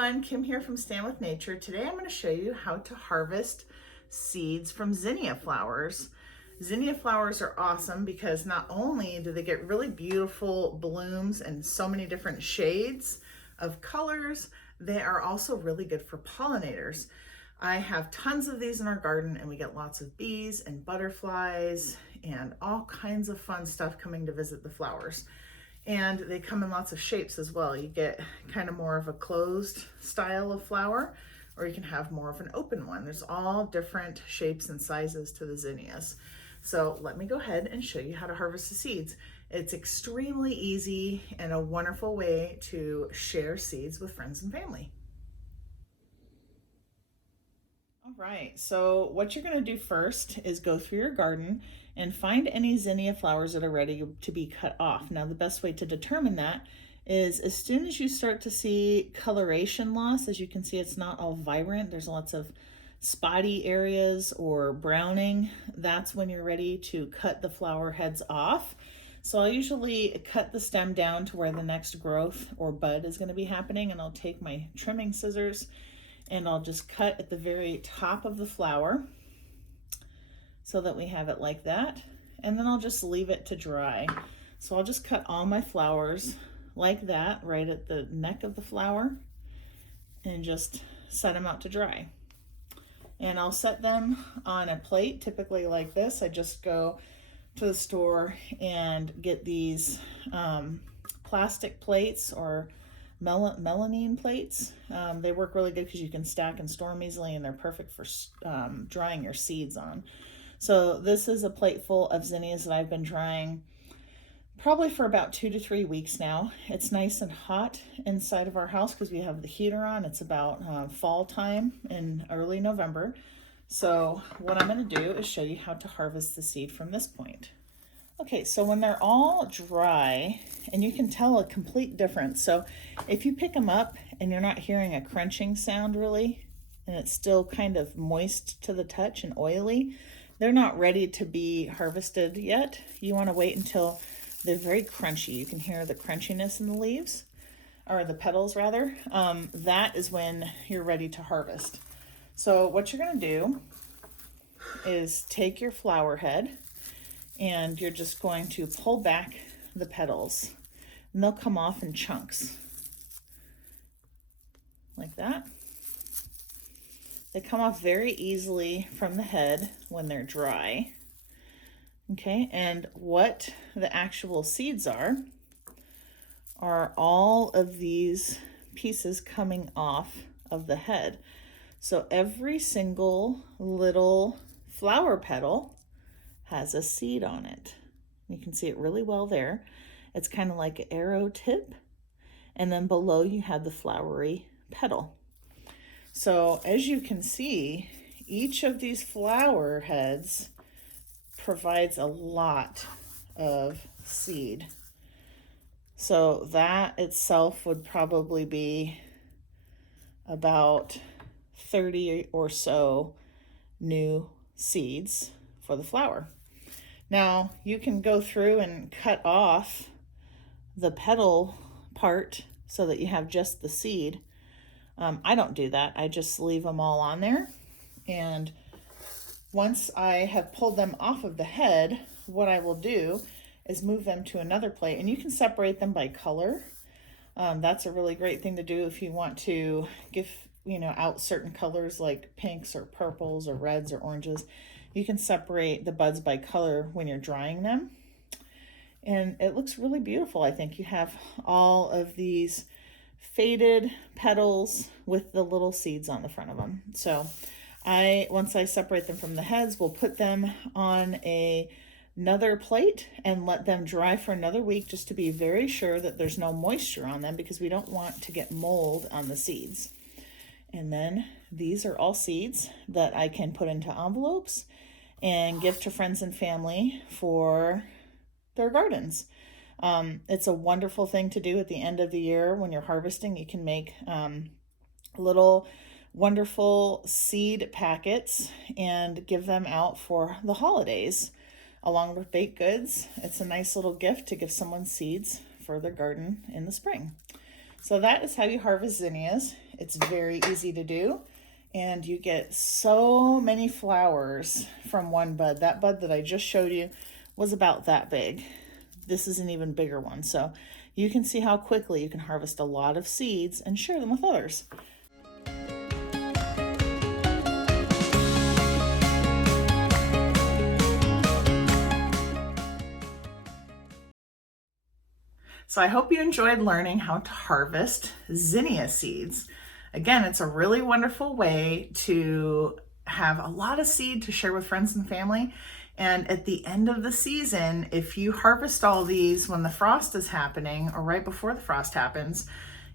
everyone, Kim here from Stand with Nature. Today I'm going to show you how to harvest seeds from zinnia flowers. Zinnia flowers are awesome because not only do they get really beautiful blooms and so many different shades of colors, they are also really good for pollinators. I have tons of these in our garden and we get lots of bees and butterflies and all kinds of fun stuff coming to visit the flowers. And they come in lots of shapes as well. You get kind of more of a closed style of flower, or you can have more of an open one. There's all different shapes and sizes to the zinnias. So let me go ahead and show you how to harvest the seeds. It's extremely easy and a wonderful way to share seeds with friends and family. All right, so what you're going to do first is go through your garden and find any zinnia flowers that are ready to be cut off. Now, the best way to determine that is as soon as you start to see coloration loss, as you can see, it's not all vibrant. There's lots of spotty areas or browning. That's when you're ready to cut the flower heads off. So I'll usually cut the stem down to where the next growth or bud is going to be happening, and I'll take my trimming scissors and I'll just cut at the very top of the flower so that we have it like that. And then I'll just leave it to dry. So I'll just cut all my flowers like that, right at the neck of the flower, and just set them out to dry. And I'll set them on a plate, typically like this. I just go to the store and get these plastic plates or melamine plates. They work really good because you can stack and store them easily, and they're perfect for drying your seeds on. So this is a plate full of zinnias that I've been drying probably for about 2 to 3 weeks now. It's nice and hot inside of our house because we have the heater on. It's about fall time in early November. So what I'm going to do is show you how to harvest the seed from this point. Okay, so when they're all dry, and you can tell a complete difference. So if you pick them up and you're not hearing a crunching sound really, and it's still kind of moist to the touch and oily, they're not ready to be harvested yet. You want to wait until they're very crunchy. You can hear the crunchiness in the leaves, or the petals rather. That is when you're ready to harvest. So what you're going to do is take your flower head, and you're just going to pull back the petals, and they'll come off in chunks like that. They come off very easily from the head when they're dry. Okay, and what the actual seeds are all of these pieces coming off of the head. So every single little flower petal has a seed on it. You can see it really well there. It's kind of like an arrow tip, and then below you have the flowery petal. So as you can see, each of these flower heads provides a lot of seed. So that itself would probably be about 30 or so new seeds for the flower. Now you can go through and cut off the petal part so that you have just the seed. I don't do that. I just leave them all on there. And once I have pulled them off of the head, what I will do is move them to another plate, and you can separate them by color. That's a really great thing to do if you want to give out certain colors like pinks or purples or reds or oranges. You can separate the buds by color when you're drying them, and it looks really beautiful. I think you have all of these faded petals with the little seeds on the front of them. So once I separate them from the heads, we'll put them on another plate and let them dry for another week, just to be very sure that there's no moisture on them, because we don't want to get mold on the seeds. And then these are all seeds that I can put into envelopes and give to friends and family for their gardens. It's a wonderful thing to do at the end of the year when you're harvesting. You can make little wonderful seed packets and give them out for the holidays along with baked goods. It's a nice little gift to give someone seeds for their garden in the spring. So that is how you harvest zinnias. It's very easy to do, and you get so many flowers from one bud. That bud that I just showed you was about that big. This is an even bigger one. So you can see how quickly you can harvest a lot of seeds and share them with others. So I hope you enjoyed learning how to harvest zinnia seeds. Again, it's a really wonderful way to have a lot of seed to share with friends and family. And at the end of the season, if you harvest all these when the frost is happening or right before the frost happens,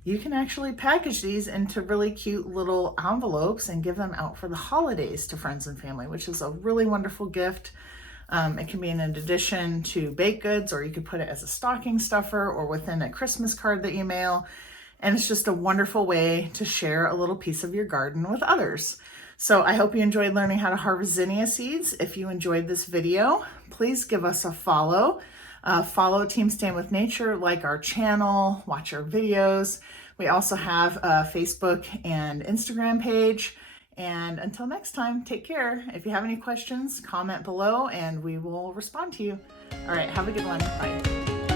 you can actually package these into really cute little envelopes and give them out for the holidays to friends and family, which is a really wonderful gift. It can be in addition to baked goods, or you could put it as a stocking stuffer or within a Christmas card that you mail. And it's just a wonderful way to share a little piece of your garden with others. So I hope you enjoyed learning how to harvest zinnia seeds. If you enjoyed this video, please give us a follow. Follow Team Stand With Nature, like our channel, watch our videos. We also have a Facebook and Instagram page. And until next time, take care. If you have any questions, comment below and we will respond to you. All right, have a good one. Bye.